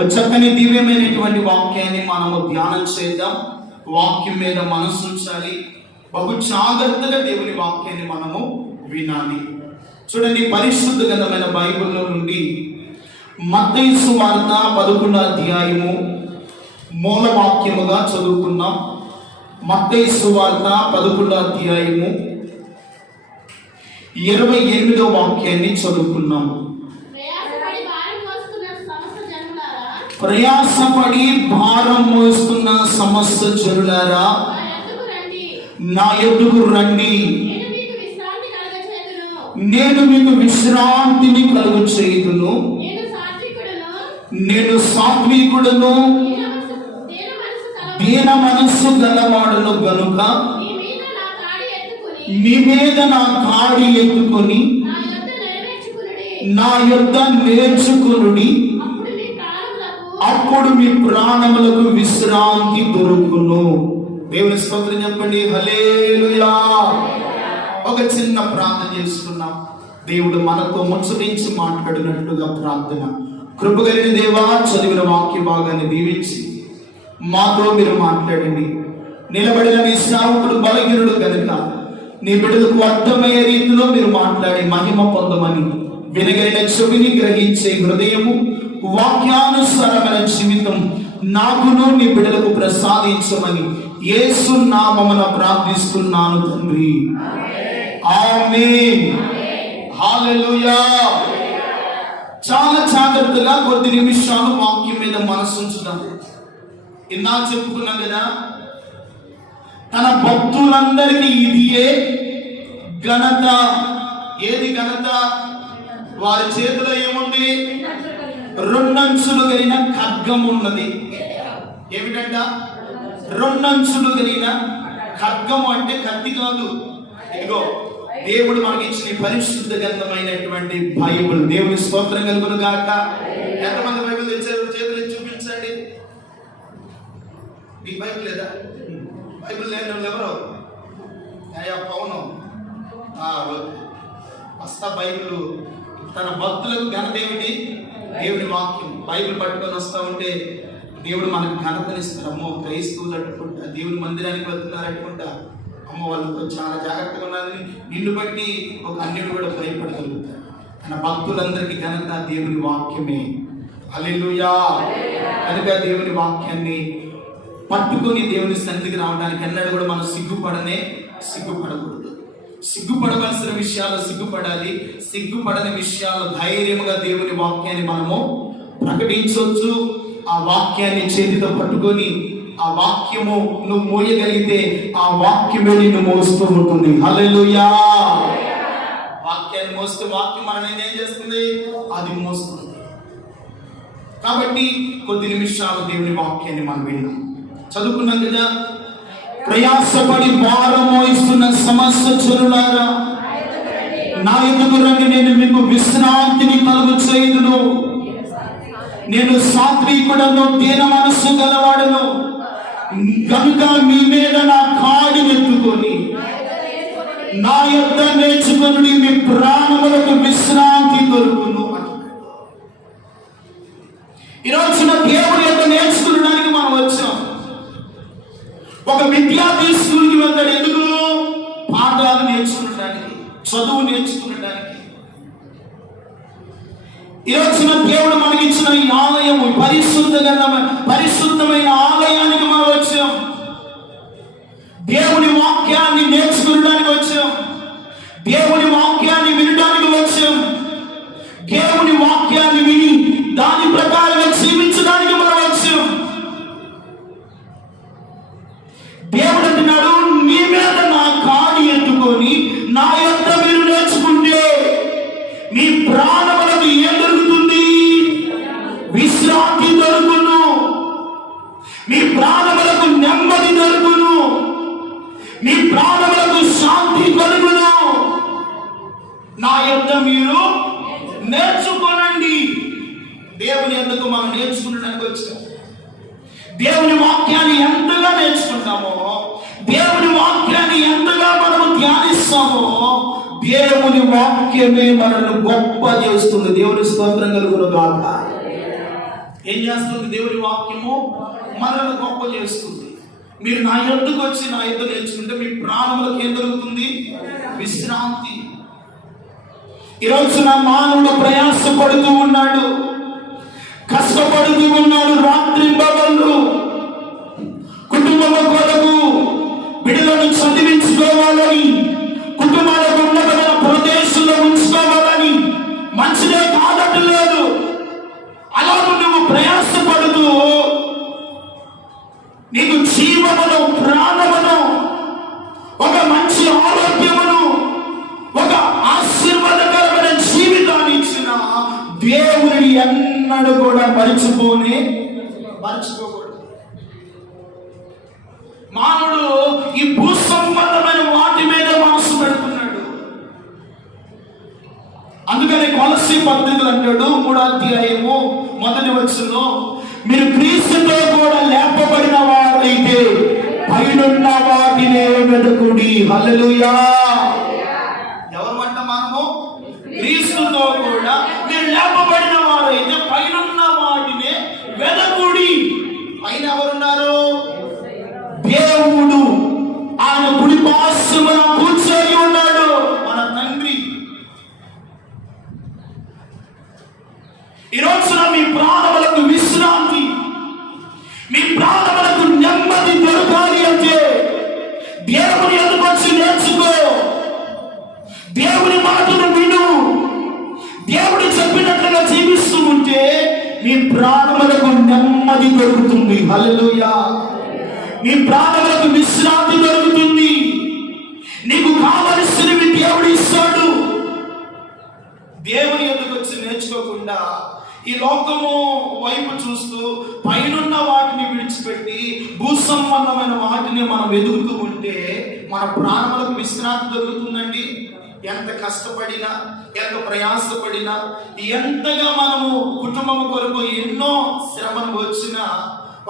చక్కని దివ్యమైనటువంటి వాక్యాన్ని మనము ధ్యానం చేద్దాం. వాక్యం మీద మనసు ఉంచాలి. బహు జాగ్రత్తగా దేవుని వాక్యాన్ని మనము వినాలి. చూడండి, పరిశుద్ధ గ్రంథమైన బైబిల్లో నుండి మత్తయి సువార్త 11వ అధ్యాయము మూల వాక్యముగా చదువుకున్నాం. మత్తయి సువార్త 11వ అధ్యాయము 28వ వాక్యాన్ని చదువుకున్నాం. ప్రయాసపడి భారం మోస్తున్న సమస్త జనులారా, నా యొద్దకు రండి, నేను మీకు విశ్రాంతిని కలుగ చేయుదును. నేను సాత్వికుడును, దీన మనస్సు గలవాడును గనుక మీ మీద నా కాడి ఎత్తుకొని నా యొద్ద నేర్చుకొనుడి, అప్పుడు మీ ప్రాణములకు విశ్రాంతి దొరుకును. దేవుని స్తోత్రం చెప్పండి. హల్లెలూయా. ఒక చిన్న ప్రార్థన చేసుకున్నాం. దేవుడు మనతో ముచ్చటించి మాట్లాడినట్లుగా ప్రార్థన. కృపగలిగిన దేవా, చదివిన వాక్య భాగాన్ని దీవించి మాతో మీరు మాట్లాడండి. నిలబడిన నీ సేవకుడు బలహీనుడు కనుక నీ బిడ్డలకు అర్థమయ్యే రీతిలో మీరు మాట్లాడి మహిమ పొందమని, వినగలిగిన చెవిని గ్రహించే హృదయము, వాక్యానుసారమైన జీవితం నాకును నీ బిడ్డలకు ప్రసాదించమని యేసు నామమున ప్రార్థిస్తున్నాను తండ్రి. ఆమేన్. హల్లెలూయా. చాలా జాగ్రత్తగా కొద్ది నిమిషాలు వాక్యం మీద మనసు ఉంచుదాం. ఇందాక చెప్పుకున్నాం కదా, తన భక్తులందరికీ ఇదియే ఘనత. ఏది ఘనత? వారి చేతిలో ఏముంది? రెండంచులు కలిగిన ఖడ్గం ఉన్నది. ఏమిటంట? రెండంచులు కలిగిన ఖడ్గము అంటే కత్తి కాదు. ఇదిగో దేవుడు మనకి ఇచ్చిన పరిశుద్ధ గ్రంథమైనటువంటి బైబిల్. దేవుని స్తోత్రం కలుగును గాక. ఎంతమంది బైబిల్ తెచ్చారు? చేతులు చూపించండి. మీకు బైబిల్ లేదా? బైబిల్ లేని వాళ్ళు ఎవరు? అయ్యా పౌను అస్తా బైబిల్. తన భక్తులకు ఘనత ఏమిటి? దేవుని వాక్యం. బైబిల్ పట్టుకొని వస్తూ ఉంటే దేవుడు మనకు ఘనతనిస్తారు. అమ్మో, క్రైస్తవులు అట్టుకుంటా, దేవుని మందిరానికి వెళ్తున్నారు అట్టుకుంటా, అమ్మో వాళ్ళతో చాలా జాగ్రత్తగా ఉన్నారని నిన్ను బట్టి ఒక అన్యుడు కూడా భయపడగలుగుతారు. తన భక్తులందరికీ ఘనత దేవుని వాక్యమే. హల్లెలూయా. కనుక దేవుని వాక్యాన్ని పట్టుకొని దేవుని సన్నిధికి రావడానికి ఎన్నడూ కూడా మనం సిగ్గుపడకూడదు. సిగ్గుపడవలసిన విషయాలు సిగ్గుపడాలి. సిగ్గుపడని విషయాలు ధైర్యముగా దేవుని వాక్యాన్ని మనము ప్రకటించవచ్చు. ఆ వాక్యాన్ని చేతితో పట్టుకొని ఆ వాక్యము నువ్వు మోయగలిగితే ఆ వాక్యమే నిన్ను మోస్తూ ఉంటుంది. హల్లెలూయా. వాక్యాన్ని మోస్తే వాక్యం మనల్ని ఏం చేస్తుంది? అది మోస్తుంది. కాబట్టి కొద్ది నిమిషాలు దేవుని వాక్యాన్ని మనం విన్నాం, చదువుకున్నాం కదా. ప్రయాసపడి భారం మోయిస్తున్న సమస్త జనులారా, నా యొద్దకు రండి, నేను మీకు విశ్రాంతిని కలుగ చేయుదును. నేను సాత్వికుడను, దీన మనస్సు గలవాడును కనుక మీ మీద నా కాడి ఎత్తుకొని నా యొద్ద నేర్చుకొనుడి, మీ ప్రాణములకు విశ్రాంతి దొరుకును. ఈరోజున దేవుని యొక్క నేర్చుకోవడానికి మనం వచ్చాం. ఒక విద్యార్థి స్కూల్కి వెళ్తాడు. ఎందుకు? పాఠాలు నేర్చుకునడానికి, చదువు నేర్చుకునడానికి. ఈరోజున దేవుడు మనకి ఇచ్చిన ఈ ఆలయము పరిశుద్ధమైన ఆలయానికి మనం వచ్చాం. దేవుని వాక్యాన్ని నేర్చుకోవడానికి వచ్చాం. దేవుని వాక్యాన్ని వినడానికి వచ్చాం. దేవుని వాక్యాన్ని విని దాని ప్రకారంగా జీవించడానికి మనం వచ్చాం. దేవుడు అంటున్నాడు, మీ మీద నా కాడి ఎత్తుకొని నా యొద్ద మీరు నేర్చుకుంటే మీ ప్రాణములకు ఏం దొరుకుతుంది? విశ్రాంతి దొరుకును. మీ ప్రాణములకు నెమ్మది దొరుకును. మీ ప్రాణములకు శాంతి కలుగును. నా యొద్ద మీరు నేర్చుకోనండి. దేవుని ఎందుకు మనం నేర్చుకుంటానికి వచ్చాం. దేవుని వాక్యాన్ని ఎంతగా నేర్చుకుంటామో, దేవుని వాక్యాన్ని ఎంతగా మనము ధ్యానిస్తామో, దేవుని వాక్యమే మనల్ని గొప్ప చేస్తుంది. దేవుని స్తోత్రం కలుగును గాక. ఏం చేస్తుంది దేవుని వాక్యము? మనల్ని గొప్ప చేస్తుంది. మీరు నా యొద్దకు వచ్చి నా యొద్ద నేర్చుకుంటే మీ ప్రాణములకు ఏం దొరుకుతుంది? విశ్రాంతి. ఈరోజు నా మానవుడు ప్రయాసపడుతూ ఉన్నాడు, కష్టపడుతూ ఉన్నాడు, రాత్రింబగళ్ళు కుటుంబం కొరకు బిడ్డలను చదివించుకోవాలని, కుటుంబాలకు ఉన్నతమైన ప్రదేశంలో ఉంచుకోవాలని, మంచిదే కాదట్లేదు. అలాగే నువ్వు ప్రయాసపడుతూ నీకు జీవమును, ప్రాణమును, ఒక మంచి ఆరోగ్యమును, ఒక ఆశీర్వాదకరమైన జీవితాన్ని ఇచ్చిన దేవుని ఎన్నడూ కూడా మర్చిపోకూడదు. మానవుడు ఈ భూ సంబంధమైన వాటి మీద మనసు పెడుతున్నాడు. అందుకని కొలస్సీ పత్రికలు అంటాడు 3వ అధ్యాయము 1వ వచనంలో, మీరు క్రీస్తుతో కూడా లేపబడిన వారైతే పైనున్న వాటినే వెతుకుడి. హల్లెలూయా. ఎవరమంట మనము? క్రీస్తుతో కూడా మీరు లేపబడిన వారైతే పైనున్న వాటినే వెతుకుడి. పైన ఎవరున్నారు? దేవుడు ఆయన కుడి పార్శ్వమున కూర్చొని ఉన్నాడు, మన తండ్రి. ఈరోజున మీ ప్రాణములకు విశ్రాంతి, మీ ప్రాణములకు నెమ్మది దొరకాలి అంటే దేవుని ఎదుగు వచ్చి నేర్చుకో, దేవుని మాటను విను. దేవుడు చెప్పినట్లుగా జీవిస్తూ ఉంటే మీ ప్రాణములకు నెమ్మది దొరుకుతుంది. హల్లెలూయా. నీ ప్రాణములకు విశ్రాంతి దొరుకుతుంది. నీకు కావలసినవి దేవుడు ఇస్తాడు. దేవుని ఎదుగు వచ్చి నేర్చుకోకుండా ఈ లోకము వైపు చూస్తూ పైనున్న వాటిని విడిచిపెట్టి భూ సంబంధమైన వాటిని మనం వెతుకుతూ ఉంటే మన ప్రాణములకు విశ్రాంతి దొరుకుతుందండి. ఎంత కష్టపడినా, ఎంత ప్రయాసపడినా, ఎంతగా మనము కుటుంబం కొరకు ఎన్నో శ్రమను వచ్చినా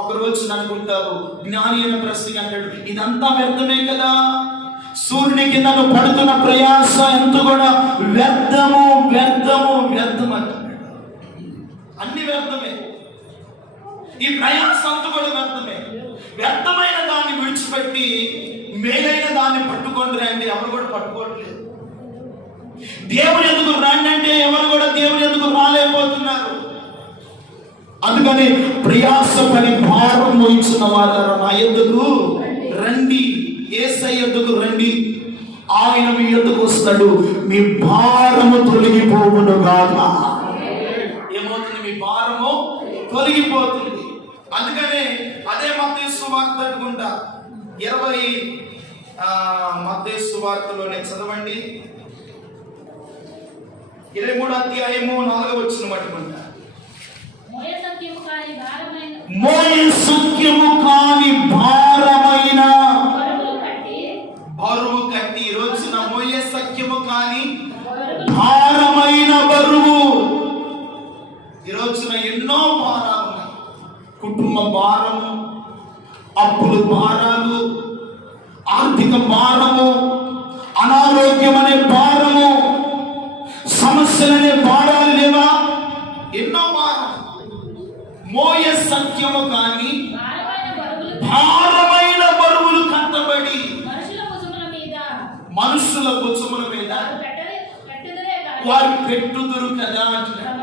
ఒకరోజు అనుకుంటావు, జ్ఞాని అయిన ప్రశ్న అంటాడు, ఇదంతా వ్యర్థమే కదా. సూర్యుని కింద పడుతున్న ప్రయాస ఎంత కూడా వ్యర్థము వ్యర్థము వ్యర్థం అంటున్నాడు. అన్ని వ్యర్థమే. ఈ ప్రయాస అంతా కూడా వ్యర్థమే. వ్యర్థమైన దాన్ని విడిచిపెట్టి మేలైన దాన్ని పట్టుకోండి రండి. ఎవరు కూడా పట్టుకోవట్లేదు. దేవుని ఎందుకు రండి అంటే ఎవరు కూడా దేవుని ఎందుకు రాలేకపోతున్నారు. అందుకని ప్రయాసపడి భారం మోయించిన వారు నా యొద్దకు రండి. యేసయ్య యొద్దకు రండి, ఆయన మీ యొద్దకు వస్తాడు, మీ భారము తొలగిపోవును గాక. ఏమవుతుంది? మీ భారము తొలగిపోతుంది. అందుకనే అదే మత్తయి సువార్త అనుకుంటా 20 మత్తయి సువార్తలోనే చదవండి, 23వ అధ్యాయము 4వ వచనం పట్టుకుంటా. మోయ సఖ్యము కాని భారమైన బరువు కట్టి. ఈ రోజున మోయ సఖ్యము కాని భారమైన బరువు. ఈ రోజున ఎన్నో భారాలు ఉన్నాయి. కుటుంబ భారము, అప్పుల భారాలు, ఆర్థిక భారము, అనారోగ్యం అనే భారము, సమస్యలనే భారాలు లేవా? ఎన్నో భారం. మోయ సత్యము కానీ భారమైన బరువులు కట్టబడి మనుషుల భుజముల మీద వారు పెట్టుదురు కదా అంటున్నారు.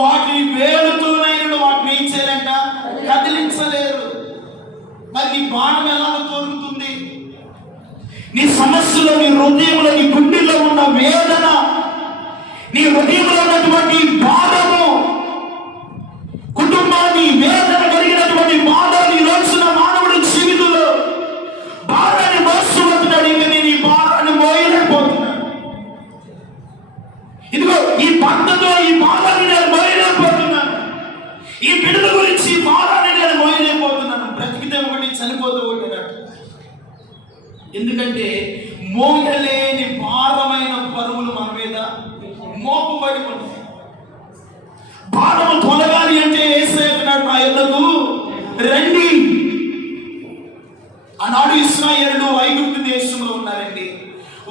వాటిని వేలుతోనైనా వాటిని ఏం చేయాలంట? కదిలించలేరు. మరి నీ భారం ఎలా తోలుతుంది? నీ సమస్యలో, నీ హృదయంలో, నీ గుండెల్లో ఉన్న వేదన, నీ హృదయంలో ఉన్నటువంటి భారము, కుటుంబాన్ని వేదన కలిగినటువంటి బాధని ఈ రోజున మానవుడి జీవితంలో భారాన్ని మోస్తున్నాడు. ఇంకా నేను ఈ భారాన్ని మోయలేకపోతున్నాను. ఇదిగో ఈ భర్తతో ఈ భారాన్ని నేను మోయలేకపోతున్నాను. ఈ బిడ్డల గురించి భారాన్ని నేను మోయలేకపోతున్నాను. బ్రతికితే ఒకటి, చనిపోతే ఒకటి. ఎందుకంటే మోయలేని భారమైన బరువులు మన మీద మోపబడి ఉన్నాయి. భారము తొలగాలి అంటే యేసయ్య నా యొద్దకు రండి. ఆనాడు ఇశ్రాయేలులు ఐగుప్తు దేశంలో ఉన్నారండి.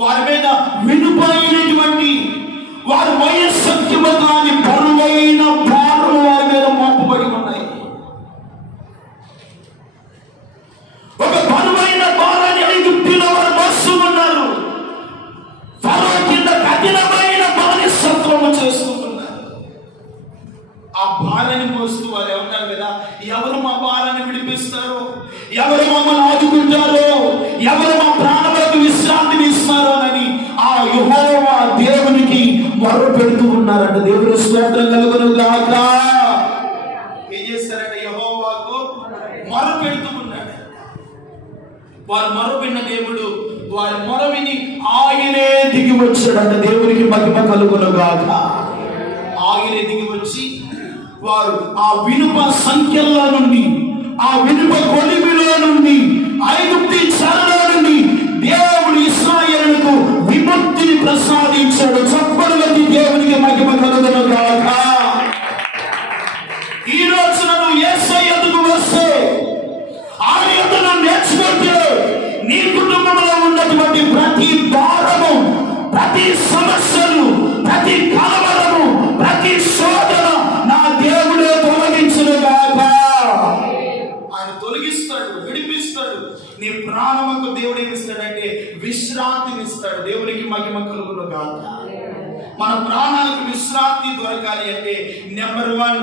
వారి మీద వినుపైనటువంటి వారు మోయ సఖ్యము కాని బరువైన మా భారాన్ని విడిపిస్తారో, ఎవరు మమ్మల్ని ఆదుకుంటారో, ఎవరు మా ప్రాణాలకు విశ్రాంతిని ఇస్తారో అని ఆ యెహోవా దేవునికి మొర్ర పెడుతూ ఉన్నారంట. దేవుని స్తోత్రం కలుగును గాక. ఏం చేస్తారంట? యెహోవాకు మొర్ర పెడుతూ ఉన్నాడు. వారు మొరపెట్టిన దేవుడు వారి మొర విని ఆయనే దిగి వచ్చాడంట. దేవునికి మహిమ కలుగును గాక. ఆయనే దిగి వచ్చి వారు ఆ వినుప సంఖ్యల్లో నుండి, ఆ వినుప కొలిమిలో నుండి, ఐగుప్తు చెరలో నుండి దేవుడు ఇశ్రాయేలుకు విముక్తిని ప్రసాదించాడు. చప్పట్లు కొట్టి దేవునికి మహిమ కలుగును గాక. ఈ రోజున నువ్వు యేసయ్య ఎదుగు వస్తే, ఆయన ఎదుగు నేర్చుకుంటే, నీ కుటుంబంలో ఉన్నటువంటి ప్రతి భారము, ప్రతి సమస్యలు, ప్రతి కలవరము, ప్రతి శోధన నా దేవుడే తొలగించును గాక. ఆయన తొలగిస్తాడు, విడిపిస్తాడు. నీ ప్రాణముకు దేవుడు ఏమిస్తాడంటే విశ్రాంతిని ఇస్తాడు. దేవునికి మహిమ కలుగును గాక. మన ప్రాణాలకు విశ్రాంతి దొరకాలి అంటే నెంబర్ 1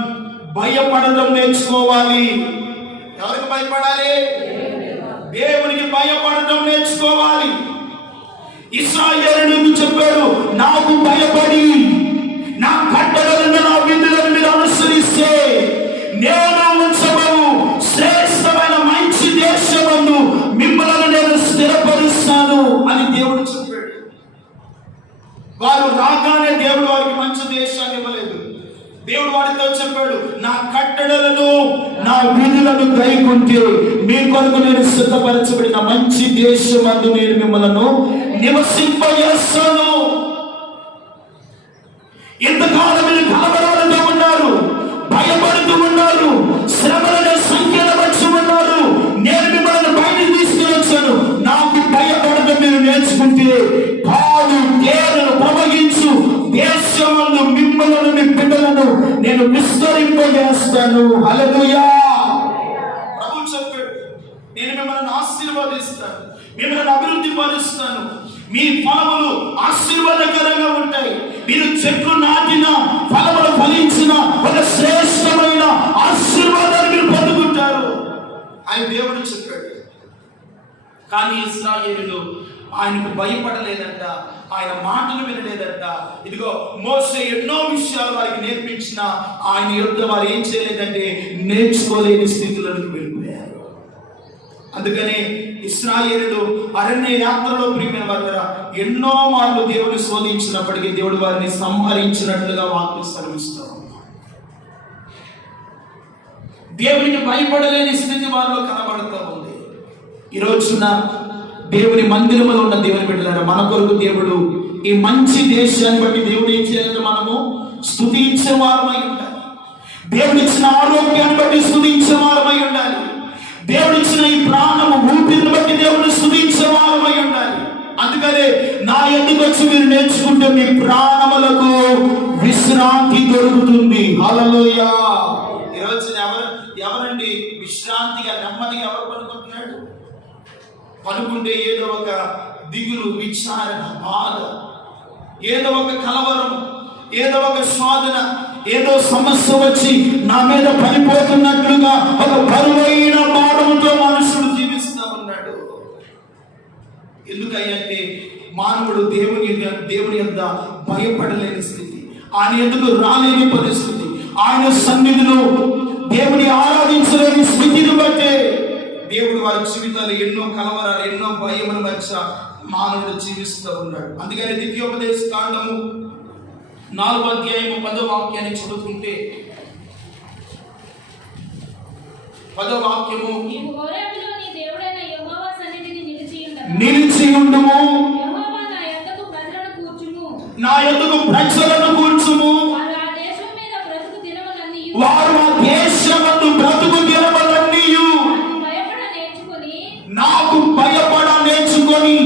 భయపడడం నేర్చుకోవాలి. ఎవరికి భయపడాలి? దేవునికి భయపడడం నేర్చుకోవాలి. ఇశ్రాయేలుకు చెప్పాడు, నాకు భయపడి నా కట్టడలను, నా విధులను మీరు అనుసరిస్తే నేను ఉంచబడు శ్రేష్టమైన మంచి దేశమందు మిమ్మల్ని నేను స్థిరపరుస్తాను అని దేవుడు చెప్పాడు. వారు రాగానే దేవుడు వారికి మంచి దేశాన్ని ఇవ్వలేదు. దేవుడు వారితో చెప్పాడు, నా కట్టడలను, నా విధులను గైకుంటే మీ కొరకు నేను సిద్ధపరచబడిన మంచి దేశమందు నేను మిమ్మల్ని నివసింపజేస్తాను. ఇంతకాలం మీరు కలవరాలతో ఉన్నారు, భయపడుతూ ఉన్నారు, శ్రమలను సంఖ్యలో వచ్చి ఉన్నారు. నేను మిమ్మల్ని బయటకు తీసుకుని వచ్చాను. నాకు భయపడడం మీరు నేర్చుకుంటే కాదు తేరలు ప్రవహించు దేశమందు మిమ్మల్ని, మీ బిడ్డలను నేను విస్తరింపజేస్తాను. హల్లెలూయా. ప్రభు చెప్పాడు, నేను మిమ్మల్ని ఆశీర్వదిస్తాను, మిమ్మల్ని అభివృద్ధి పరుస్తాను. మీ ఫలములు ఆశీర్వాదకరంగా ఉంటాయి. మీరు చెట్లు నాటిన, ఫలములు ఫలించిన ఒక శ్రేష్టమైన ఆశీర్వాదాన్ని మీరు పొందుకుంటారు అని దేవుడు చెప్పాడు. కానీ ఇశ్రాయేలులు ఆయనకు భయపడలేదంట, ఆయన మాటలు వినలేదంట. ఇదిగో మోషే ఎన్నో విషయాలు వారికి నేర్పించిన ఆయన యుద్ధ వారు ఏం చేయలేదంటే నేర్చుకోలేని స్థితిలోకి వెళ్ళిపోయారు. అందుకనే ఇశ్రాయేలులు అరణ్య యాత్రలో ప్రియమైన వారు ఎన్నో మార్లు దేవుని శోధించినప్పటికీ దేవుడు వారిని సంహరించినట్లుగా వాక్యం శ్రమిస్తాం. దేవునికి భయపడలేని స్థితి వారిలో కనబడుతూ ఉంది. ఈ రోజున దేవుని మందిరంలో ఉన్న దేవుని బిడ్డలారా, మన కొరకు దేవుడు ఈ మంచి దేశాన్ని బట్టి దేవుడు ఏం చేయాలంటే మనము స్తుతించే వారమై ఉండాలి. దేవుడిచ్చిన ఆరోగ్యాన్ని బట్టి స్తుతించే వారమై ఉండాలి. దేవుడిచ్చిన ఈ ప్రాణము ఊపిరిని బట్టి దేవుడిని స్తుతించే వారమై ఉండాలి. అందుకనే నా ఎందుకు వచ్చి మీరు నేర్చుకుంటే మీ ప్రాణములకు విశ్రాంతి దొరుకుతుంది. హల్లెలూయా. ఈరోజు ఎవరండి విశ్రాంతిగా నెమ్మదిగా ఎవరు పనుకుంటున్నాడు? పనుకుంటే ఏదో ఒక దిగులు, విచారణ, బాధ, ఏదో ఒక కలవరం, ఏదో ఒక శోధన, ఏదో సమస్య వచ్చి నా మీద పడిపోతున్నట్లుగా ఒక బరువైన భారముతో మనుషుడు జీవిస్తూ ఉన్నాడు. ఎందుకంటే మానవుడు దేవుని యొద్ద భయపడలేని స్థితి, ఆయన ఎందుకు రాలేని పరిస్థితి, ఆయన సన్నిధిలో దేవుని ఆరాధించలేని స్థితిని బట్టే దేవుడు వారి జీవితాలు ఎన్నో కలవరాలు, ఎన్నో భయముల మధ్య మానవుడు జీవిస్తూ ఉన్నాడు. అందుకని ద్వితీయోపదేశ కాండము 4వ అధ్యాయము 10వ వాక్యాన్ని చదువుకుంటే 10వ వాక్యము, నిలిచి ఉండుము, నా యొద్దకు ప్రజలను కూర్చుము, వారు ఆ దేశమందు బ్రతుకు దినములన్నీ నాకు భయపడ నేర్చుకొని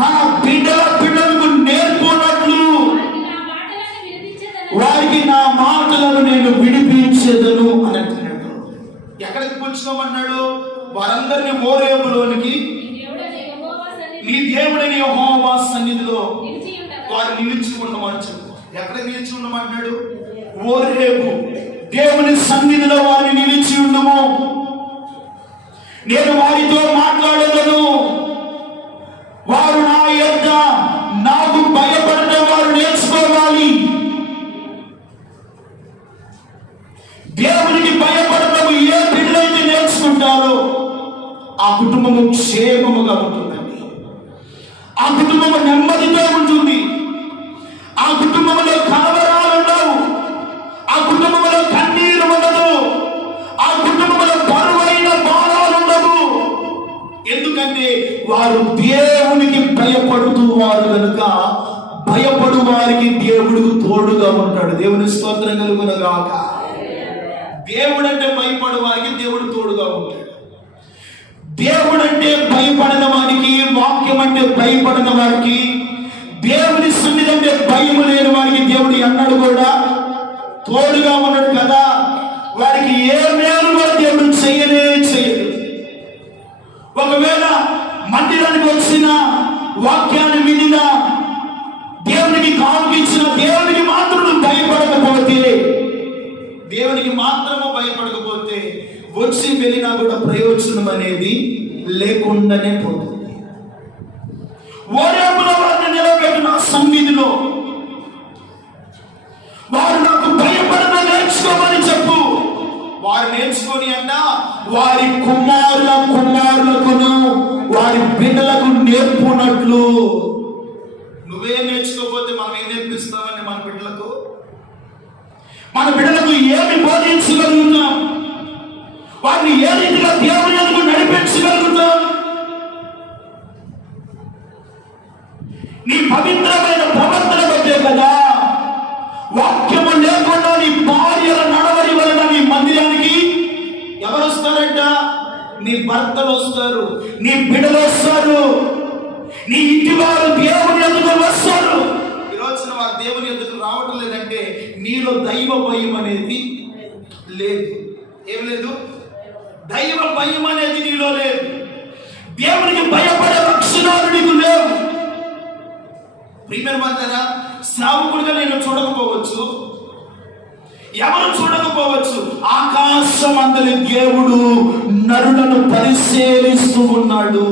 తన బిడ్డలకు నేర్పునట్లు వారికి నా మాటలను నేను విడిపించేదను అని అంటున్నాడు. ఎక్కడికి కూర్చోమన్నాడు? వారందరినీ హోరేబులోనికి, నీ దేవుడని యెహోవా సన్నిధిలో వారు నిలిచి ఉండమని చెప్పు. ఎక్కడ నిలిచి ఉండమంటున్నాడు? హోరేబు దేవుని సన్నిధిలో వారిని నిలిచి ఉండుము. నేను వారితో మాట్లాడేదను, వారు నా యొద్ద నాకు భయపడటం వారు నేర్చుకోవాలి. దేవునికి భయపడటం ఏ బిడ్డలైతే నేర్చుకుంటారో ఆ కుటుంబము క్షేమముగా ఉంటుందండి. ఆ కుటుంబము నెమ్మదితో ఉంటుంది. ఆ కుటుంబంలో కలవరాలు ఉండవు. ఆ కుటుంబంలో కన్నీరు ఉండదు. ఆ కుటుంబంలో బరువైన భారాలు ఉండవు. ఎందుకంటే వారు దేవునికి భయపడుతూ వారు కనుక, భయపడు వారికి దేవుడికి తోడుగా ఉంటాడు. దేవుని స్తోత్రం కలుగునగాక. దేవుడు అంటే భయపడు వారికి దేవుడు తోడుగా ఉంటాడు. దేవుడు అంటే భయపడిన వారికి, వాక్యం అంటే భయపడిన వారికి, దేవుని సన్నిధి అంటే భయం లేని వారికి దేవుడు అన్నాడు కూడా తోడుగా ఉన్నాడు కదా. వారికి ఏ మేలు కూడా దేవుడు చేయనే చేయదు. ఒకవేళ మందిరానికి వచ్చిన, వాక్యాన్ని వినిన, దేవునికి కాల్పించిన, దేవునికి మాత్రం భయపడకపోతే, దేవునికి మాత్రము భయపడకపోతే వచ్చి వెళ్ళినా కూడా ప్రయోజనం అనేది లేకుండానే పోతుంది. ఓరేపులో వారిని నిలబెట్టిన సన్నిధిలో వారు నాకు భయపడడం నేర్చుకోమని చెప్పు. వారు నేర్చుకొని అన్నా వారి కుమారులకును వారి బిడ్డలకు నేర్పునట్లు. నువ్వే నేర్చుకోకపోతే మనం ఏం నేర్పిస్తామని మన బిడ్డలకు? మన బిడ్డలకు ఏమి బోధించగలుగుతాం? వారిని ఏ రీతిగా దేవుని ఎదుగు నడిపించగలుగుతాం? నీ పవిత్రమైన ప్రవర్తన బట్టే కదా. వాక్యము లేకుండా నీ భార్యల నడవడి వలన నీ మందిరానికి ఎవరు వస్తారంట? నీ భర్తలు వస్తారు, నీ బిడ్డలు వస్తారు, నీ ఇంటి వారు దేవుని ఎదుగు వస్తారు. ఈ రోజున వారు దేవుని ఎదుగు రావడం లేదంటే నీలో దైవ భయం అనేది లేదు. ఏం లేదు? దైవ భయం అనేది నీలో లేదు. దేవునికి భయపడే లక్షణాలు నీకు లేవు. ప్రియమైన వారులారా, శ్రావకుడిగా నేను చూడకపోవచ్చు, ఎవరు చూడకపోవచ్చు, ఆకాశం అందరి దేవుడు నరులను పరిశీలిస్తూ ఉన్నాడు.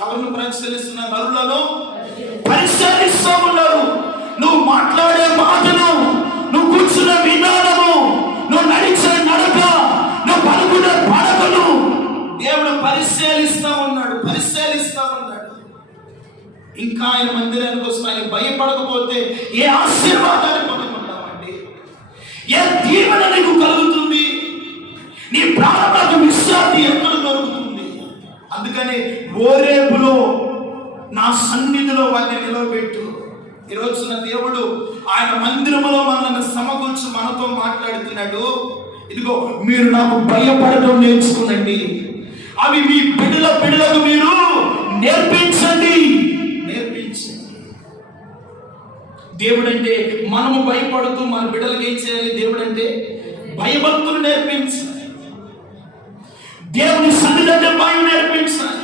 ఎవరిని పరిశీలిస్తున్నా? నరులను పరిశీలిస్తూ ఉన్నారు. నువ్వు మాట్లాడే మాటను, నువ్వు కూర్చున్న విధానము, నువ్వు నడిచే నడక, నువ్వు పలుకునే పడకను దేవుడు పరిశీలిస్తా ఉన్నాడు. ఇంకా ఆయన మందిరానికి వస్తే ఆయన భయపడకపోతే ఏ ఆశీర్వాదాన్ని పొందుకుంటామండి? ఏ దీవెన నీకు కలుగుతుంది? నీ ప్రాణాలకు విశ్రాంతి ఎక్కడ దొరుకుతుంది? అందుకని ఓరేపులో నా సన్నిధిలో వారిని నిలవబెట్టు. ఈరోజు నా దేవుడు ఆయన మందిరములో మనల్ని సమకూర్చి మనతో మాట్లాడుతున్నాడు. ఇదిగో, మీరు నాకు భయపడటం నేర్చుకునండి. అవి మీ బిడ్డలకు మీరు నేర్పించండి. దేవుడు అంటే మనము భయపడుతూ మన బిడ్డలకు ఏం చేయాలి? దేవుడు అంటే భయభక్తులు నేర్పించాలి. దేవుని సన్నిధి అంటే భయం నేర్పించాలి.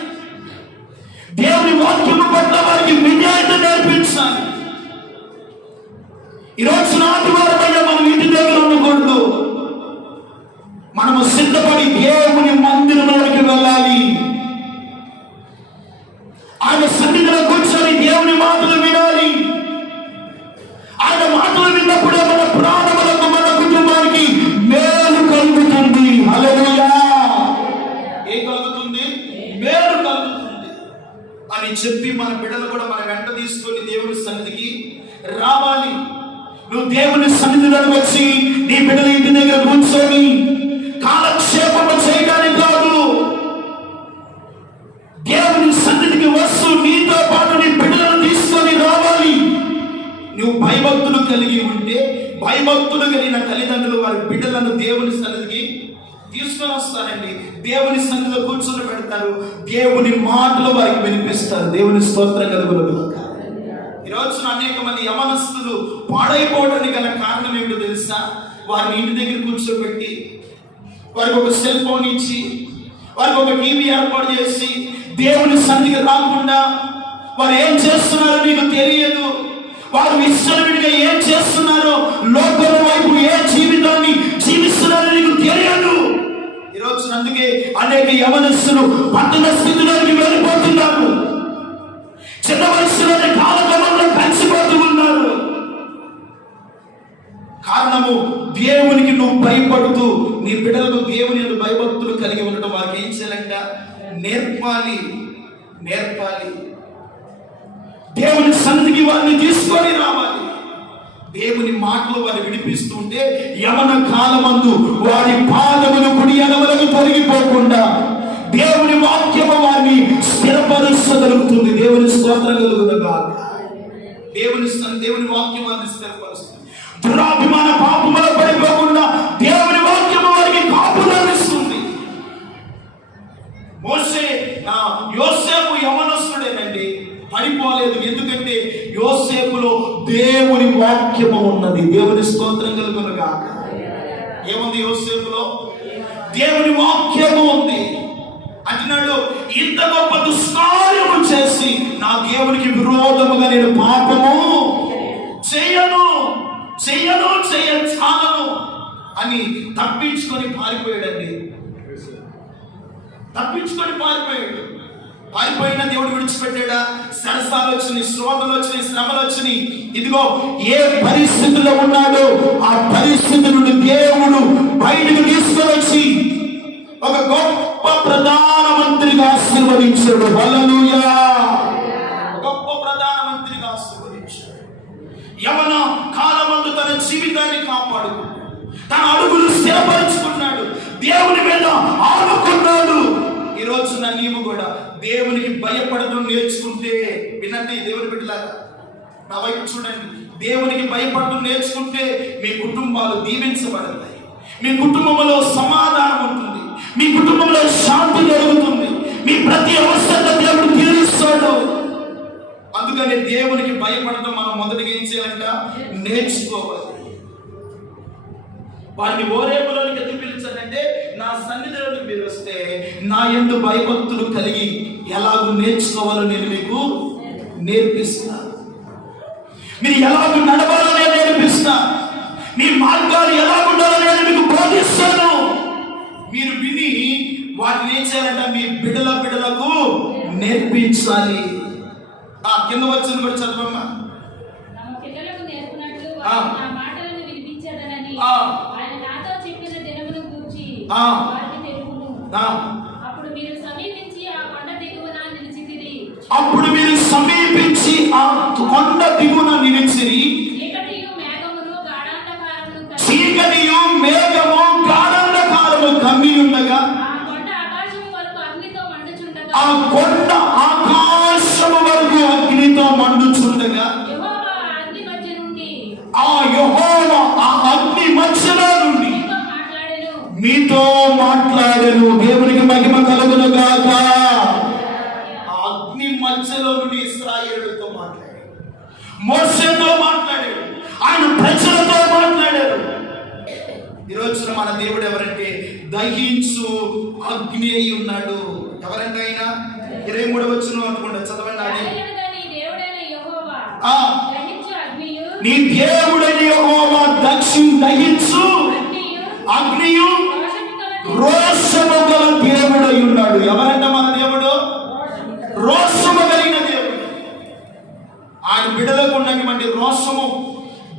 దేవుని వాక్యము పట్ల వారికి విధేయత నేర్పించాలి. ఈరోజు నాటి వారమైన మనం ఇంటి దగ్గర ఉండకూడదు. మనము సిద్ధపడి దేవుని మందిరంలోకి వెళ్ళాలి. ఆయన సన్నిధిలో కూర్చొని దేవుని మాటలు వినాలి. ఆయన మాటలు విన్నప్పుడే మన ప్రాణములకు, మన కుటుంబానికి మేలు కలుగుతుంది. హల్లెలూయా! ఏం కలుగుతుంది? మేలు కలుగుతుంది అని చెప్పి మన బిడ్డలు కూడా మన వెంట తీసుకొని దేవుని సన్నిధికి రావాలి. నువ్వు దేవుని సన్నిధిలో వచ్చి నీ బిడ్డల ఇంటి దగ్గర కూర్చొని కాలక్షేపము చేయడానికి కాదు, దేవుని సన్నిధికి వస్తూ నీతో పాటు నీ బిడ్డలను తీసుకొని రావాలి. నువ్వు భయభక్తులు కలిగి ఉంటే, భయభక్తులు కలిగిన తల్లిదండ్రులు వారి బిడ్డలను దేవుని సన్నిధికి తీసుకొని వస్తారండి. దేవుని సన్నిధిలో కూర్చొని పెడతారు. దేవుని మాటలు వారికి వినిపిస్తారు. దేవుని స్తోత్రం కలుగును. ఈరోజు అనేక మంది యవనస్తులు పాడైపోవడానికి గల కారణం ఏమిటో తెలుసా? వారిని ఇంటి దగ్గర కూర్చోబెట్టి, వారికి ఒక సెల్ ఫోన్ ఇచ్చి, వారికి ఒక టీవీ ఏర్పాటు చేసి, దేవుని సన్నిధికి రాకుండా వారు ఏం చేస్తున్నారో నీకు తెలియదు. వారు విశ్వవిడిగా ఏం చేస్తున్నారో, లోకం వైపు ఏ జీవితాన్ని జీవిస్తున్నారో నీకు తెలియదు. ఈరోజు అందుకే అనేక యవనస్తులు పట్టణ స్థితిలోకి వెళ్ళిపోతున్నారు, చిన్న వయసులోనే కాలక్రమంలో కలిసిపోతూ ఉన్నారు. కారణము దేవునికి నువ్వు భయపడుతూ నీ బిడ్డలకు దేవుని యందు భయభక్తులు కలిగి ఉండటం వారికి ఏం చేయాలంట? నేర్పాలి. దేవుని సన్నిధికి వారిని తీసుకొని రావాలి. దేవుని మాటలు వారు విడిపిస్తుంటే యవన కాలమందు వారి పాదములు కుడి ఎడమలకు తొలగిపోకుండా దేవుని వాక్యము వారిని స్థిరపరుస్తగలుగుతుంది. దేవుని స్తోత్రం కలుగునుగాక. దేవుని వాక్యం వారిని స్థిరపరుస్తుంది. దురాభిమాన పాపములో పడిపోకుండా దేవుని వాక్యము వారికి కాపుదలిస్తుంది. యోసేపు యవనస్తుడేనండి, పడిపోలేదు. ఎందుకంటే యోసేపులో దేవుని వాక్యము ఉన్నది. దేవుని స్తోత్రం కలుగునుగాక. ఏముంది యోసేపులో? దేవుని వాక్యము ఉంది. అంటున్నాడు, ఇంత గొప్ప దుష్కార్యము చేసి నా దేవునికి విరోధముగా నేను పాపము చేయను చాలను అని తప్పించుకొని పారిపోయాడండి. పారిపోయిన దేవుడు విడిచిపెట్టాడా? సరసాలు వచ్చినాయి, శ్రోతలు వచ్చినాయి, శ్రమలు వచ్చినాయి. ఇదిగో ఏ పరిస్థితుల్లో ఉన్నాడో ఆ పరిస్థితి నుండి దేవుడు బయటకు తీసుకొని వచ్చి ఒక గొప్ప ప్రధానమంత్రిగా ఆశీర్వదించాడు. హల్లెలూయా! గొప్ప ప్రధానమంత్రిగా ఆశీర్వదించాడు. యవన కాలమందు తన జీవితాన్ని కాపాడుకున్నాడు, తన అడుగులు స్థిరపరుచుకున్నాడు, దేవుని మీద ఆనుకున్నాడు. ఈ రోజున నీవు కూడా దేవునికి భయపడడం నేర్చుకుంటే, వినండి దేవుని బిడ్డలారా, నా వైపు చూడండి, దేవునికి భయపడడం నేర్చుకుంటే మీ కుటుంబాలు దీవించబడతాయి, మీ కుటుంబంలో సమాధానం ఉంటుంది, మీ కుటుంబంలో శాంతి కలుగుతుంది, మీ ప్రతి అవసరత దేవుడు తీరుస్తాడు. అందుకని దేవునికి భయపడడం మనం మొదటిగా ఏం చేయాలంట? నేర్చుకోవాలి. వారిని ఓరేపులోనికి ఎందుకు పిలిచాడంటే, నా సన్నిధిలోకి మీరు వస్తే నా యందు భయభక్తులు కలిగి ఎలాగూ నేర్చుకోవాలో నేను మీకు నేర్పిస్తాను. మీరు ఎలాగూ నడవాలో నేను నేర్పిస్తాను. మీ మార్గాలు ఎలా ఉండాలో నేను మీకు బోధిస్తాను. మీరు విని వాటిని ఏం చేయాలంటే మీ బిడ్డలకు నేర్పించాలి. కింద వచ్చిన కూడా చదవమ్మా. అప్పుడు మీరు సమీపించి ఆ కొండ దిగువన నిలిచిరి. చీకటియు మేఘము గాఢాంధకారము కమ్మి ఉండగా ఆ కొండ ఆకాశము వరకు అగ్నితో మండుచుండగా ఆ యెహోవా ఆ అగ్ని మధ్యలో నుండి మీతో మాట్లాడెను. దేవునికి మహిమ కలుగును గాక. ఆ అగ్ని మధ్యలో నుండి ఇశ్రాయేలుతో మాట్లాడాడు, మోషేతో మాట్లాడాడు, ఆయన ప్రజలతో మాట్లాడాడు. ఈరోజు మన దేవుడు ఎవరంటే దహించు అగ్ని అయి ఉన్నాడు. ఎవరంటే ఆయన 23వ వచనం అనుకుంటా, చదవండి. నీ దేవుడైన యెహోవా దహించు అగ్నియు రోషము గల దేవుడై ఉన్నాడు. ఎవరంట మన దేవుడు? రోషము కలిగిన దేవుడు. ఆయన బిడ్డలకు ఉన్నటువంటి రోషము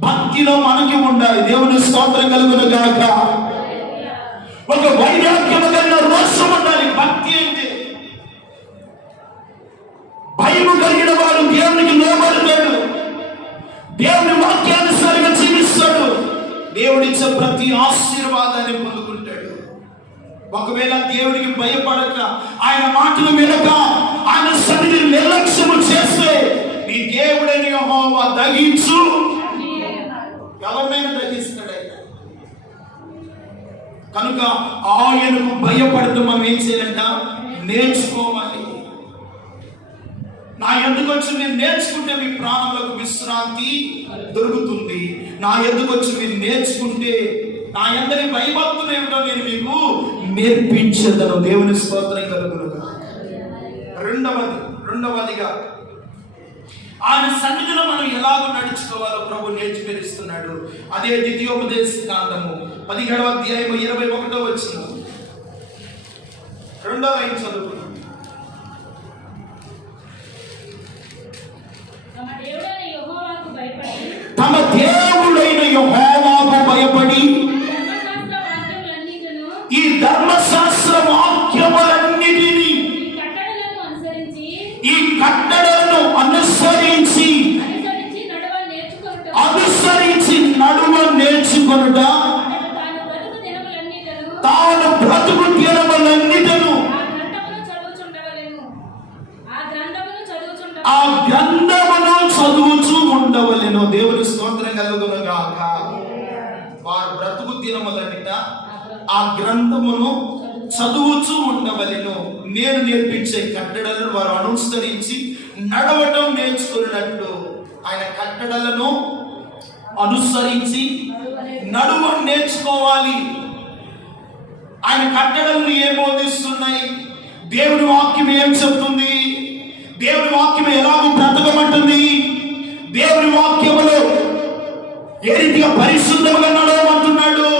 భక్తిలో మనకి ఉండాలి. దేవుని స్తోత్రం కలుగును గాక. ఒక వైరాగ్యము కలిగిన రోషం ఉండాలి. భక్తి అంటే భయము కలిగిన వాడు దేవునికి లోబడతాడు, దేవుని వాక్యానుసారంగా జీవిస్తాడు, దేవుడిచ్చే ప్రతి ఆశీర్వాదాన్ని పొందుకుంటాడు. ఒకవేళ దేవుడికి భయపడక, ఆయన మాటలు వినక, ఆయన సన్నిధిని నిర్లక్ష్యము చేస్తే నీ దేవుడైన యెహోవా దహించు. ఎవరినైనా దహిస్తాడు ఆయన. కనుక ఆయనకు భయపడుతూ మనం ఏం చేయాలంట? నేర్చుకోవాలి. నా ఎందుకు వచ్చి మీరు నేర్చుకుంటే మీ ప్రాణంలోకి విశ్రాంతి దొరుకుతుంది. నా ఎందుకు వచ్చి మీరు నేర్చుకుంటే నా ఎందరి భయభక్తులు ఏమిటో నేను మీకు నేర్పించదను. దేవుని స్తోత్రం కలుగును. రెండవదిగా ఆయన సన్నిధిలో మనం ఎలా ఎలాగో నడుచుకోవాలో ప్రభు నేర్చుకొనిస్తున్నాడు. అదే ద్వితీయోపదేశ కాండము 17వ అధ్యాయము 21వ వచనం 2వ లైన్ చదువుకున్నాం. తమ దేవుడైన యెహోవాకు భయపడి ఈ ధర్మశాస్త్ర వాక్యములన్నిటినీ ఈ కట్టడలను అనుసరించి నడువ నేర్చుకొనుట తాను బ్రతుకు దినములన్నిటను ఆ గ్రంథమును చదువుచూ ఉండవలెను. దేవుని స్తోత్రం కలుగును గాక. వారు బ్రతుకు దినములన్నిట ఆ గ్రంథమును చదువుచూ ఉండవలెను. నేను నేర్పించే కట్టడలను వారు అనుసరించి నడవటం నేర్చుకున్నట్లు ఆయన కట్టడలను అనుసరించి నడువ నేర్చుకోవాలి. ఆయన కట్టడలను ఏం బోధిస్తున్నాయి? దేవుని వాక్యం ఏం చెప్తుంది? దేవుని వాక్యం ఎలాగో బ్రతకమంటుంది? దేవుని వాక్యములో ఏ రీతిగా పరిశుద్ధంగా నడవమంటున్నాడు?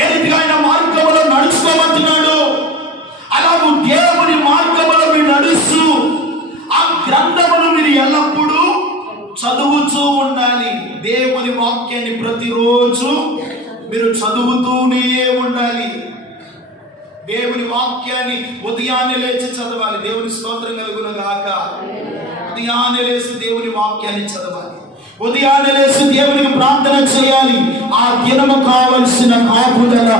ఏ రీతిగా ఆయన మార్గంలో నడుచుకోమంటున్నాడు? అలాగూ దేవుని మార్గంలో మీరు నడుస్తూ ఆ గ్రంథమును మీరు ఎల్లప్పుడూ చదువుతూ ఉండాలి. దేవుని వాక్యాన్ని ప్రతిరోజు మీరు చదువుతూనే ఉండాలి. దేవుని వాక్యాన్ని ఉదయాన్నే లేచి చదవాలి. దేవుని స్తోత్రం కలుగును గాక. ఉదయాన్నే లేచి దేవుని వాక్యాన్ని చదవాలి. ఉదయాన్నే లేచి దేవునికి ప్రార్థన చేయాలి. ఆ దినము కావలసిన కాపుదల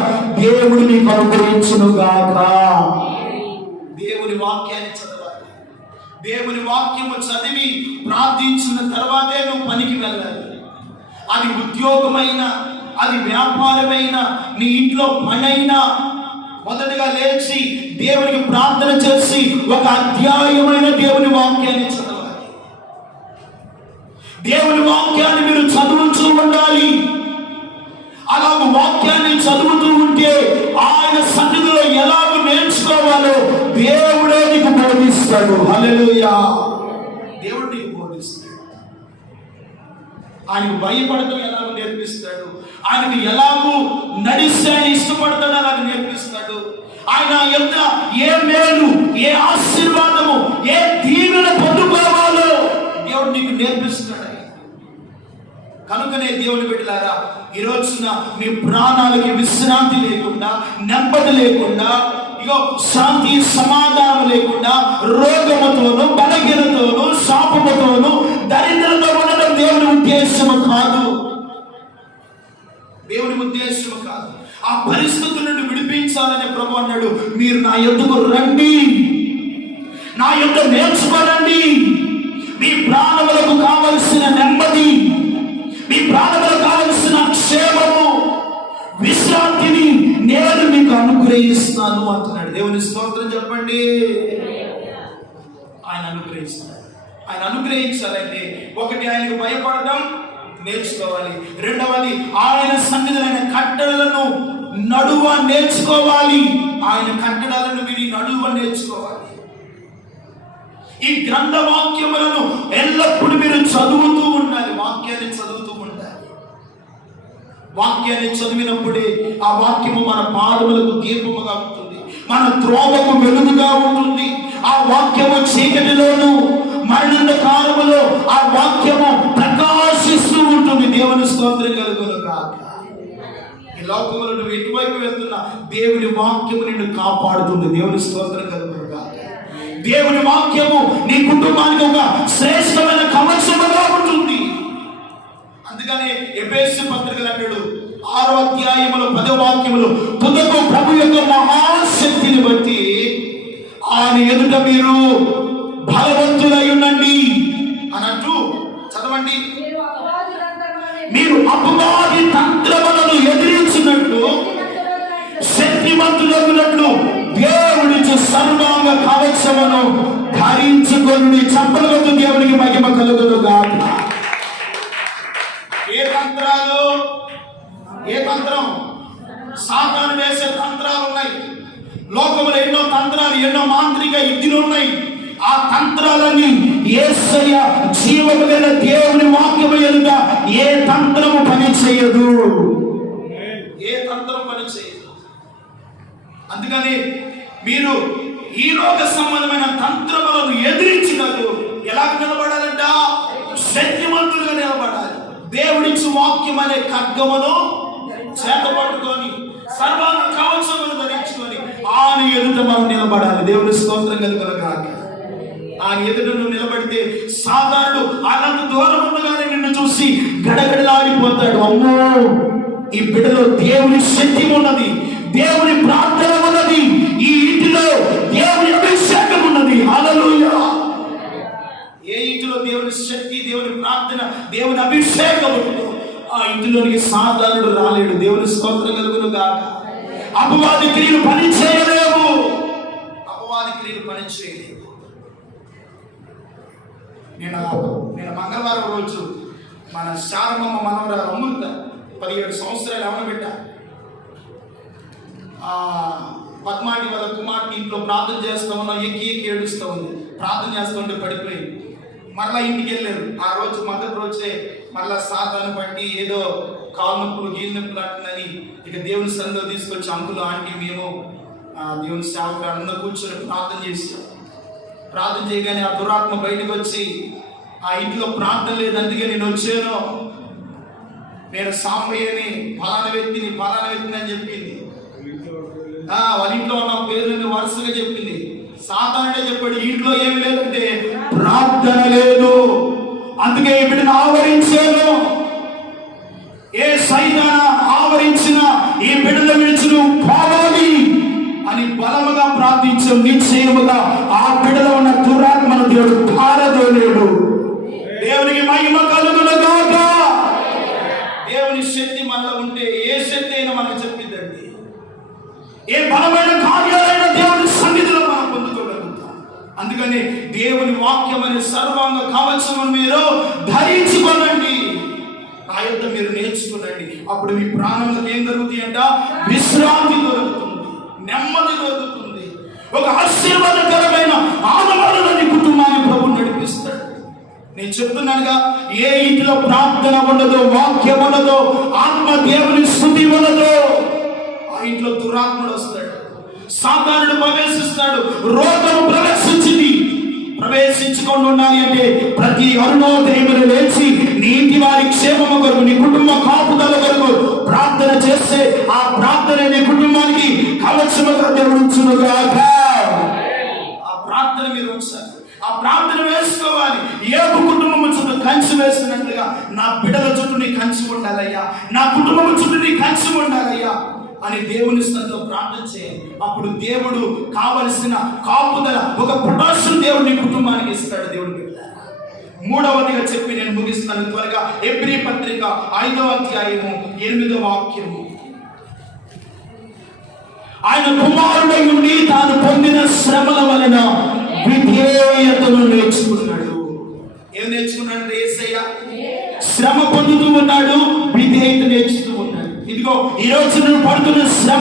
దేవుడు మీకు అనుగ్రహించును గాక. దేవుని వాక్యాన్ని చదవాలి. దేవుని వాక్యము చదివి ప్రార్థించిన తర్వాతే నువ్వు పనికి వెళ్ళాలి. అది ఉద్యోగమైన, అది వ్యాపారమైన, నీ ఇంట్లో పనైనా మొదటిగా లేచి దేవునికి ప్రార్థన చేసి ఒక అధ్యాయమైన దేవుని వాక్యాన్ని చదవాలి. దేవుని వాక్యాన్ని మీరు చదువుతూ ఉండాలి. అలాగ వాక్యాన్ని చదువుతూ ఉంటే ఆయన సన్నిధిలో ఎలాగ నేర్చుకోవాలో దేవుడే నీకు బోధిస్తాడు. హల్లెలూయా. దేవుడు నీకు బోధిస్తాడు. ఆయనకు భయపడటం ఎలాగో నేర్పిస్తాడు. ఆయనకు ఎలాగూ నడిస్తే ఆయన ఇష్టపడతాడు అలాగ నేర్పిస్తాడు. ఆయన ఎంత ఏ మేలు, ఏ ఆశీర్వాదము, ఏ దీవెన పొందుకోవాలో దేవుడు నీకు నేర్పిస్తాడు. కనుకనే దేవుని బిడ్డలారా, ఈ రోజున మీ ప్రాణాలకి విశ్రాంతి లేకుండా, నెమ్మది లేకుండా, ఇగో శాంతి సమాధానం లేకుండా, రోగముతోను, బలహీనతోను, శాపముతోను, దరిద్రంతో ఉండడం దేవుని ఉద్దేశము కాదు. దేవుని ఉద్దేశము కాదు. ఆ పరిస్థితుల నుండి విడిపించాలని ప్రభు అన్నాడు. మీరు నా యొద్దకు రండి, నా యొద్ద నేర్చుకోనండి. మీ ప్రాణములకు కావలసిన నెమ్మది, మీ ప్రాణములకు కావలసిన క్షేమము, విశ్రాంతిని నేను మీకు అనుగ్రహిస్తాను అంటున్నాడు. దేవుని స్తోత్రం చెప్పండి. ఆయన అనుగ్రహిస్తాడు. ఆయన అనుగ్రహించాలంటే ఒకటి ఆయనకు భయపడడం నేర్చుకోవాలి. రెండవది ఆయన సన్నిధులైన కట్టడలను నడువ నేర్చుకోవాలి. ఆయన కట్టడలను విని నడువ నేర్చుకోవాలి. ఈ గ్రంథ వాక్యములను ఎల్లప్పుడూ మీరు చదువుతూ ఉండాలి. వాక్యాన్ని చదువుతూ ఉండాలి. వాక్యాన్ని చదివినప్పుడే ఆ వాక్యము మన పాదములకు దీపముగా ఉంటుంది, మన త్రోవకు వెలుగుగా ఉంటుంది. ఆ వాక్యము చీకటిలోను, మరణకాలములో ఆ వాక్యము ప్రకాశిస్తూ ఉంటుంది. దేవుని స్తోత్రం కలుగును గాక. ఈ లోకములో నువ్వు ఎటువైపు వెళ్తున్నా దేవుని వాక్యము నిన్ను కాపాడుతుంది. దేవుని స్తోత్రం కలుగును గాక. దేవుని వాక్యము నీ కుటుంబానికి ఒక శ్రేష్టమైన కవచముగా ఉంటుంది. అందుకనే ఎఫెసీ పత్రికలు అంటాడు 6వ అధ్యాయములో 10వ వాక్యములో, తుదకు ప్రభు యొక్క మహాశక్తిని బట్టి ఆయన ఎదుట మీరు బలవంతులై ఉండండి అన్నట్టు చదవండి. మీరు అపవాది తంత్రములను ఎదిరించినట్లు శక్తివంతులగునట్లు దేవుడిచ్చు సర్వాంగ కవచమును ధరించుకొని చంపలవద్దు. దేవునికి మహిమ కలుగును గాక. ఏ తంత్రం? సాతాను వేసే తంత్రాలు ఉన్నాయి. లోకములో ఎన్నో తంత్రాలు, ఎన్నో మాంత్రిక యుద్ధులు ఉన్నాయి. ఆ తంత్రాలన్నీ యేసయ్య జీవము గల దేవుని వాక్యము ఎదుట ఏ తంత్రము పని చేయదు, ఏ తంత్రం పని చేయదు. అందుకని మీరు ఈ లోక సంబంధమైన తంత్రములను ఎదిరించినట్టు ఎలా నిలబడాలంట? శక్తివంతులుగా నిలబడాలి. దేవుడిచ్చి వాక్యం అనే ఖడ్గమును చేత పట్టుకొని సర్వాంగ కవచమును ధరించుకొని ఆయన ఎదుట మనం నిలబడాలి. దేవుని స్తోత్రం కలుగునుగాక. ఆయన ఎదుట నువ్వు నిలబడితే సాధారణుడు అనంత దూరం ఉండగానే నిన్ను చూసి గడగడలాడిపోతాడు. అమ్మో, ఈ బిడ్డలో దేవుని శక్తి ఉన్నది, దేవుని ప్రార్థన ఉన్నది, ఈ ఇంటిలో దేవుని అభిషేకం ఉన్నది. హల్లెలూయా. ఏ ఇంటిలో దేవుని శక్తి, దేవుని ప్రార్థన, దేవుని అభిషేకం ఉంటుందో ఆ ఇంటిలోనికి సాధారణుడు రాలేడు. దేవుని స్తోత్రం కలుగును గాక. అపవాది క్రియలు పని చేయలేవు, అపవాది క్రియలు పని చేయలేవు. నేను మంగళవారం రోజు మన శారమమ్మ మనవరాలు అమృత 17 సంవత్సరాలు ఏమన్నా పెట్టా పద్మాటి వాళ్ళ కుమార్తె ఇంట్లో ప్రార్థన చేస్తూ ఉన్నాం, ఎక్కి ఏడుస్తూ ఉంది. ప్రార్థన చేస్తూ ఉంటే పడిపోయింది. మరలా ఇంటికి వెళ్ళారు. ఆ రోజు మొదటి రోజే మరలా సాతాను పట్టి ఏదో కాలు నొప్పులు గీలు నొప్పులు అంటుందని ఇక దేవుని సన్నిధిలో తీసుకొచ్చి అంకులు ఆంటీ మేము దేవుని సేవకులు అందరూ కూర్చొని ప్రార్థన చేస్తాం. ప్రార్థన చేయగానే ఆ దురాత్మ బయటకు వచ్చి ఆ ఇంట్లో ప్రార్థన లేదు, అందుకే నేను వచ్చాను, నేను సాంబయ్యని ఫలానా వ్యక్తిని అని చెప్పింది. వాళ్ళ ఇంట్లో ఉన్న పేర్లని వరుసగా చెప్పింది. సాతానుడే చెప్పాడు ఇంట్లో ఏమి లేదంటే ప్రార్థన లేదు, అందుకే ఈ బిడ్డను ఆవరించాను. ఏ సైతాన ఆవరించిన ఈ బిడ్డల విడిచి నువ్వు పోవాలి అని బలముగా ప్రార్థించాం. నిశ్చయముగా ఆ బిడ్డలో ఉన్న దురాత్మను దేవుడు పారదోలేడు. దేవునికి మహిమ కలుగును గాక. దేవుని శక్తి మనలో ఉంటే ఏ శక్తి అయినా మనకు చెప్పిందండి. ఏ బలమైన కార్యాలైన దేవుని సన్నిధిలో మనం పొందుకోగలుగుతాం. అందుకని దేవుని వాక్యం అనే సర్వాంగ కవచమును మీరు ధరించుకోనండి. నా యొద్ద మీరు నేర్చుకోనండి. అప్పుడు మీ ప్రాణంలో ఏం జరుగుతుంది అంట? విశ్రాంతి దొరుకుతుంది, నెమ్మది దొరుకుతుంది, ఒక ఆశీర్వాదకరమైన ఆనందాన్ని కుటుంబాన్ని ప్రభు నడిపిస్తాడు. నేను చెప్తున్నానుగా, ఏ ఇంటిలో ప్రార్థన ఉండదో, వాక్యం ఉండదో, ఆత్మ దేవుని స్తుతి ఉండదో ఆ ఇంట్లో దురాత్ముడు వస్తాడు, సాతానుడు ప్రవేశిస్తాడు, రోగం ప్రవేశించింది. ప్రవేశించుకొని ఉండాలి అంటే ప్రతి అరుణోదయమును లేచి నీటి వారి క్షేమము కొరకు, నీ కుటుంబ కాపుదల కొరకు ప్రార్థన చేస్తే ఆ ప్రార్థన నీ కుటుంబానికి కవచముగా దేవుడుగాక. ఆ ప్రార్థన మీరు ఒకసారి ఆ ప్రార్థన వేసుకోవాలి. ఏ కుటుంబం చుట్టూ కంచి వేస్తున్నట్లుగా నా బిడ్డల చుట్టూ నీ కంచి ఉండాలయ్యా, నా కుటుంబం చుట్టూ నీ కంచి ఉండాలయ్యా అని దేవుని స్థితిలో ప్రార్థన చేయాలి. అప్పుడు దేవుడు కావలసిన కాపుదల, ఒక ప్రొటెక్షన్ దేవుడు నీ కుటుంబానికి ఇస్తాడు. దేవుడు మూడవదిగా చెప్పి నేను ముగిస్తున్నాను త్వరగా. హెబ్రీ పత్రిక 5వ అధ్యాయము 8వ వాక్యము. ఆయన కుమారుడై ఉండి తాను పొందిన శ్రమల వలన విధేయతను నేర్చుకున్నాడు. ఏం నేర్చుకున్నాడు? యేసయ్య శ్రమ పొందుతూ ఉన్నాడు, విధేయత నేర్చుతూ ఉన్నాడు. ఇదిగో ఈ రోజు నువ్వు పడుతున్న శ్రమ